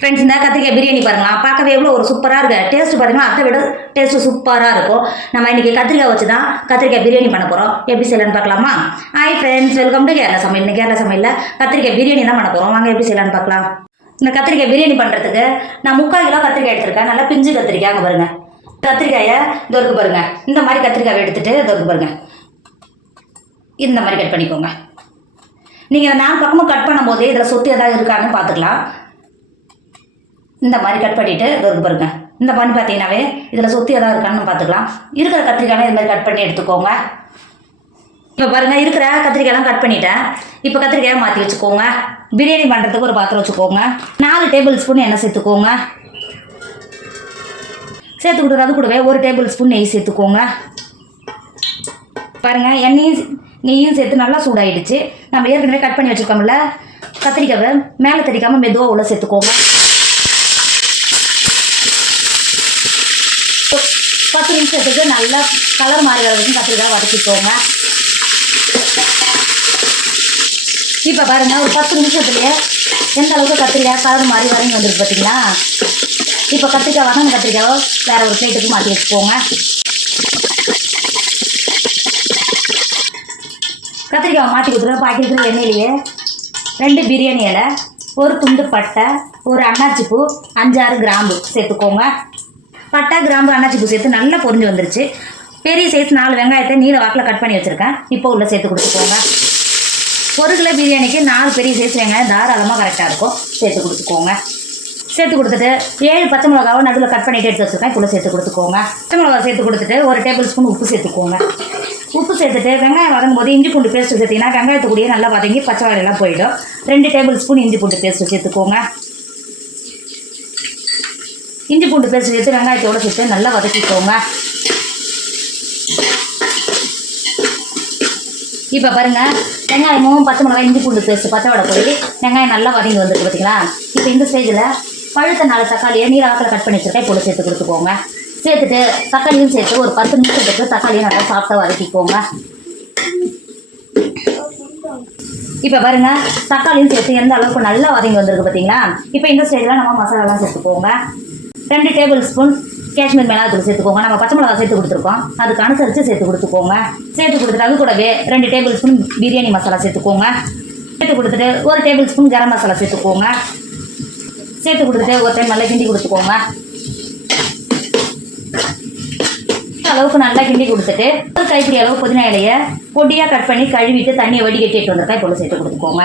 Friends இந்த கத்திரிக்காய் பிரியாணி பாருங்களா பார்க்கவே எவ்வளோ ஒரு சூப்பராக இருக்குது. டேஸ்ட்டு பார்த்தீங்கன்னா அதை விட டேஸ்ட்டு சூப்பராக இருக்கும். நம்ம இன்றைக்கி கத்திரிக்காய் வச்சு தான் கத்திரிக்காய் பிரியாணி பண்ண போகிறோம். எப்படி செய்யலான்னு பார்க்கலாமா? Hi friends, welcome to Kerala சமையல். இந்த கேரளா சமையலில் கத்திரிக்காய் பிரியாணி தான் பண்ண போகிறோம். வாங்க எப்படி செய்யலான்னு பார்க்கலாம். இந்த கத்திரிக்காய் பிரியாணி பண்ணுறதுக்கு நான் 3/4 கிலோ கத்திரிக்காய் எடுத்திருக்கேன். நல்லா பிஞ்சு கத்திரிக்காய். அங்கே பாருங்கள், கத்திரிக்காயை இதற்கு பாருங்கள். இந்த மாதிரி கத்திரிக்காயை எடுத்துகிட்டு இதற்கு பாருங்கள், இந்த மாதிரி கட் பண்ணிக்கோங்க. நீங்கள் நான் பக்கமும் கட் பண்ணும்போது இதில் சொத்து எதாவது இருக்கான்னு பார்த்துக்கலாம். இந்த மாதிரி கட் பண்ணிவிட்டு இதற்கு பாருங்க. இந்த பண்ணி பார்த்தீங்கன்னாவே இதில் சொத்து எதாவது இருக்கான்னு பார்த்துக்கலாம். இருக்கிற கத்திரிக்காய் இது மாதிரி கட் பண்ணி எடுத்துக்கோங்க. இப்போ பாருங்கள், இருக்கிற கத்திரிக்காயெல்லாம் கட் பண்ணிட்டேன். இப்போ கத்திரிக்காயை மாற்றி வச்சுக்கோங்க. பிரியாணி பண்ணுறதுக்கு ஒரு பாத்திரம் வச்சுக்கோங்க. 4 டேபிள் ஸ்பூன் எண்ணெய் சேர்த்துக்கோங்க. சேர்த்து கொடுக்குறது கூடவே 1 டேபிள் ஸ்பூன் நெய் சேர்த்துக்கோங்க. பாருங்கள், நெய்யும் சேர்த்து நல்லா சூடாகிடுச்சு. நம்ம ஏற்கனவே கட் பண்ணி வச்சுருக்கோம்ல கத்திரிக்காவை மேலே தெரிக்காமல் மெதுவாக உள்ள சேர்த்துக்கோங்க. 10 நிமிஷத்துக்கு நல்லா கலர் மாறி வர வரைக்கும் கத்திரிக்காய் வதக்கிக்கோங்க. இப்போ பாருங்கள், ஒரு 10 நிமிஷத்துலேயே எந்த அளவுக்கு கத்திரிக்காய் கலர் மாறி வரைக்கும் வந்துருக்கு பார்த்தீங்களா? இப்போ கத்திரிக்காய் வதங்க கத்திரிக்காவை வேறு ஒரு பிளேட்டுக்கு மாற்றி வச்சுக்கோங்க. கத்திரிக்காவை மாற்றி கொடுத்துட்டு பாக்கிட்டு எண்ணெயிலேயே 2 பிரியாணி இலை, 1 துண்டு பட்டை, 1 அன்னாச்சி பூ, 5-6 கிராம்பு சேர்த்துக்கோங்க. பட்டை, கிராம்பு, அன்னாச்சி பூ சேர்த்து நல்லா பொரிஞ்சு வந்துருச்சு. பெரிய சைஸ் 4 வெங்காயத்தை நீல வாக்கில் கட் பண்ணி வச்சுருக்கேன். இப்போ உள்ள சேர்த்து கொடுத்துக்கோங்க. 1 கிலோ பிரியாணிக்கு 4 பெரிய சைஸ் வெங்காயம் தாராளமாக கரெக்டாக இருக்கும். சேர்த்து கொடுத்துக்கோங்க. சேர்த்து கொடுத்துட்டு 7 பச்சை மிளகாவை நடுவில் கட் பண்ணிட்டு எடுத்து வச்சுருக்கேன். இப்போ சேர்த்து கொடுத்துக்கோங்க. பச்சை மிளகா சேர்த்து கொடுத்துட்டு 1 டேபிள் ஸ்பூன் உப்பு சேர்த்துக்கோங்க. உப்பு சேர்த்துட்டு வெங்காயம் வதங்கும் போது இஞ்சி பூண்டு பேஸ்ட்டு சேர்த்திங்கன்னா வெங்காயத்து கூடிய நல்லா வதங்கி பச்சை வாழையெல்லாம் போயிடும். 2 டேபிள் ஸ்பூன் இஞ்சி பூண்டு பேஸ்ட்டு சேர்த்துக்கோங்க. இஞ்சி பூண்டு பேஸ்ட் சேர்த்து வெங்காயத்தோடு சேர்த்து நல்லா வதக்கிக்கோங்க. இப்போ பாருங்கள், வெங்காயமும் பச்சை மிளகாய் இஞ்சி பூண்டு பேஸ்ட்டு பச்சை வடை போய் வெங்காயம் நல்லா வதங்கி வந்துருக்கு பார்த்தீங்களா? இப்போ இந்த ஸ்டேஜில் பழுத்த 4 தக்காளியை நீல வாக்கில் கட் பண்ணி வச்சுருக்கேன். இப்போ சேர்த்து கொடுத்துக்கோங்க. சேர்த்துட்டு தக்காளியும் சேர்த்து ஒரு 10 நிமிஷத்துக்கு தக்காளியும் நல்லா சாஃப்டாக வதக்கிக்கோங்க. இப்போ பாருங்கள், தக்காளியும் சேர்த்து எந்த அளவுக்கு நல்லா வதங்கி வந்திருக்கு பார்த்தீங்களா? இப்போ இந்த ஸ்டேஜில் நம்ம மசாலாலாம் சேர்த்துக்கோங்க. 2 டேபிள் ஸ்பூன் காஷ்மீர் மிளகாய் தூள் சேர்த்துக்கோங்க. நம்ம பச்சை மிளகா சேர்த்து கொடுத்துருக்கோம், அதுக்கு அனுசரித்து சேர்த்து கொடுத்துக்கோங்க. சேர்த்து கொடுத்துட்டு அது கூடவே 2 டேபிள் ஸ்பூன் பிரியாணி மசாலா சேர்த்துக்கோங்க. சேர்த்து கொடுத்துட்டு 1 டேபிள் ஸ்பூன் கரம் மசாலா சேர்த்துக்கோங்க. சேர்த்து கொடுத்துட்டு ஒரு டைம் நல்லா கிண்டி கொடுத்துக்கோங்க. அளவுக்கு நல்லா கிண்டி கொடுத்துட்டு 1 கைப்பிடி அளவு புதினா இலையை பொடியாக கட் பண்ணி கழுவிட்டு தண்ணியை வடிகட்டி எடுத்து வந்திருக்கேன். இப்போ சேர்த்து கொடுத்துக்கோங்க.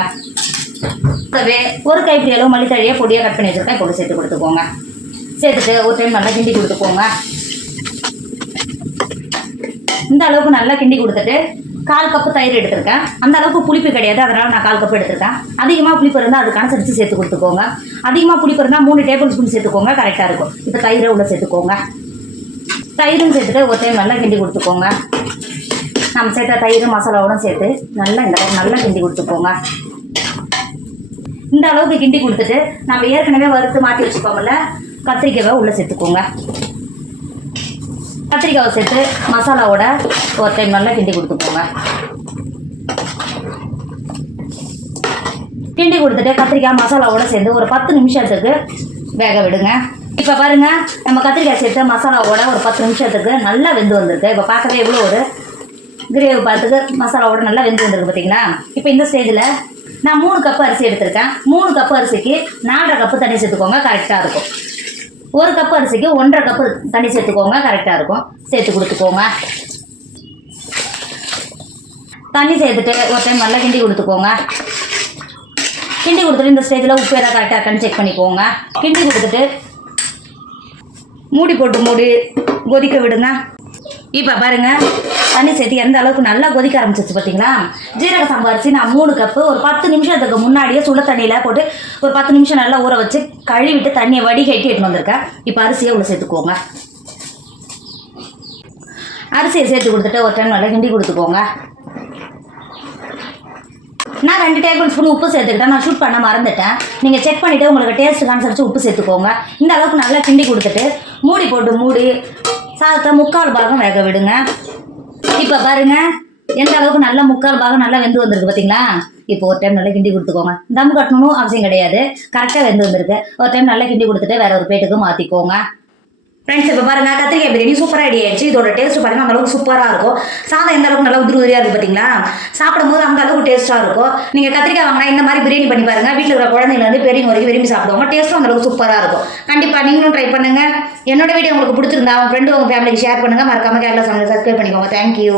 கூடவே 1 கைப்பிடி அளவு மல்லித்தழையை பொடியாக கட் பண்ணி வச்சுருக்கேன். இப்போ சேர்த்து கொடுத்துக்கோங்க. சேர்த்துட்டு ஒரு டைம் நல்லா கிண்டி கொடுத்துக்கோங்க. இந்த அளவுக்கு நல்லா கிண்டி கொடுத்துட்டு 1/4 கப்பு தயிர் எடுத்திருக்கேன். அந்த அளவுக்கு புளிப்பு கிடையாது, அதனால் நான் 1/4 கப்பு எடுத்திருக்கேன். அதிகமாக புளிப்பு இருந்தால் அதுக்கு அனுசரித்து சேர்த்து கொடுத்துக்கோங்க. அதிகமாக புளிப்பு இருந்தால் 3 டேபிள் ஸ்பூன் சேர்த்துக்கோங்க, கரெக்டாக இருக்கும். இப்போ தயிரை உள்ள சேர்த்துக்கோங்க. தயிரும் சேர்த்துட்டு ஒரு டைம் நல்லா கிண்டி கொடுத்துக்கோங்க. நம்ம சேர்த்த தயிர் மசாலாவோடும் சேர்த்து நல்லா நல்லா கிண்டி கொடுத்துக்கோங்க. இந்த அளவுக்கு கிண்டி கொடுத்துட்டு நம்ம ஏற்கனவே வறுத்து மாற்றி வச்சுக்கோங்கல்ல கத்திரிக்காவை உள்ளே சேர்த்துக்கோங்க. கத்திரிக்காவை சேர்த்து மசாலாவோட ஒரு டைம் நல்லா கிண்டி கொடுத்துக்கோங்க. கிண்டி கொடுத்துட்டு கத்திரிக்காய் மசாலாவோட சேர்ந்து ஒரு 10 நிமிஷத்துக்கு வேக விடுங்க. இப்போ பாருங்கள், நம்ம கத்திரிக்காய் சேர்த்து மசாலாவோட ஒரு 10 நிமிஷத்துக்கு நல்லா வெந்து வந்திருக்கு. இப்போ பார்க்கவே எவ்வளோ ஒரு கிரேவி பார்த்துக்கு மசாலாவோட நல்லா வெந்து வந்துருக்கு பார்த்தீங்களா? இப்போ இந்த ஸ்டேஜில் நான் 3 கப்பு அரிசி எடுத்திருக்கேன். 3 கப்பு அரிசிக்கு 4.5 கப்பு தண்ணி சேர்த்துக்கோங்க, கரெக்டாக இருக்கும். 1 கப்பு அரிசிக்கு 1.5 கப்பு தண்ணி சேர்த்துக்கோங்க, கரெக்டாக இருக்கும். சேர்த்து கொடுத்துக்கோங்க. தண்ணி சேர்த்துட்டு ஒரு டைம் நல்லா கிண்டி கொடுத்துக்கோங்க. கிண்டி கொடுத்துட்டு இந்த ஸ்டேஜில் உப்பு எதாவது கரெக்டாக இருக்கான்னு செக் பண்ணிக்கோங்க. கிண்டி கொடுத்துட்டு மூடி கொதிக்க விடுங்க. இப்போ பாருங்கள், தண்ணி சேர்த்து எந்த அளவுக்கு நல்லா கொதிக்க ஆரம்பிச்சிச்சு பார்த்தீங்களா? ஜீரக சம்பா அரிசி நான் 3 கப்பு ஒரு 10 நிமிஷத்துக்கு முன்னாடியே சுட தண்ணியில் போட்டு ஒரு 10 நிமிஷம் நல்லா ஊற வச்சு கழுவிட்டு தண்ணியை வடிகட்டி எடுத்து வந்திருக்கேன். இப்போ அரிசியை உள்ள சேர்த்துக்கோங்க. அரிசியை சேர்த்து கொடுத்துட்டு ஒரு டைம் நல்லா கிண்டி கொடுத்துக்கோங்க. நான் 2 டேபிள் ஸ்பூன் உப்பு சேர்த்துக்கிட்டேன். நான் ஷூட் பண்ண மறந்துட்டேன். நீங்கள் செக் பண்ணிவிட்டு உங்களுக்கு டேஸ்ட்டுக்கு அனுசரித்து உப்பு சேர்த்துக்கோங்க. இந்த அளவுக்கு நல்லா கிண்டி கொடுத்துட்டு மூடி சாதத்தை 3/4 பாகம் வேக விடுங்க. இப்போ பாருங்கள், எந்த அளவுக்கு நல்ல முக்கால் பாகம் நல்லா வெந்து வந்திருக்கு பார்த்தீங்களா? இப்போ ஒரு டைம் நல்லா கிண்டி கொடுத்துக்கோங்க. தம் கட்டணும் அவசியம் கிடையாது, கரெக்டாக வெந்து வந்திருக்கு. ஒரு டைம் நல்லா கிண்டி கொடுத்துட்டு வேற ஒரு பிளேட்டுக்கு மாற்றிக்கோங்க. ஃப்ரெண்ட்ஸ் இப்போ பாருங்கள், கத்திரிக்காய் பிரியாணி சூப்பராக ரெடி ஆயிடுச்சு. இதோட டேஸ்ட் பார்த்தீங்கன்னா அந்த அளவுக்கு சூப்பராக இருக்கும். சாதம் எந்த அளவுக்கு நல்லா உதிரி உதிரியாக இருக்குது பார்த்தீங்களா? சாப்பிடும்போது அந்த அளவுக்கு டேஸ்ட்டாக இருக்கும். நீங்கள் கத்திரிக்காய் வாங்கினா இந்த மாதிரி பிரியாணி பண்ணி பாருங்கள். வீட்டில் இருக்கிற குழந்தைங்க பெரியவங்க வரைக்கும் விரும்பி சாப்பிடுவாங்க. டேஸ்ட்டும் அந்த அளவுக்கு சூப்பராக இருக்கும். கண்டிப்பாக நீங்களும் ட்ரை பண்ணுங்கள். என்னோட வீடியோ உங்களுக்கு பிடிச்சிருந்தா உங்கள் ஃப்ரெண்டு உங்கள் ஃபேமிலிக்கு ஷேர் பண்ணுங்கள். மறக்காம கேரளா சமையல் சப்ஸ்கிரைப் பண்ணிக்கோங்க. தேங்க்யூ.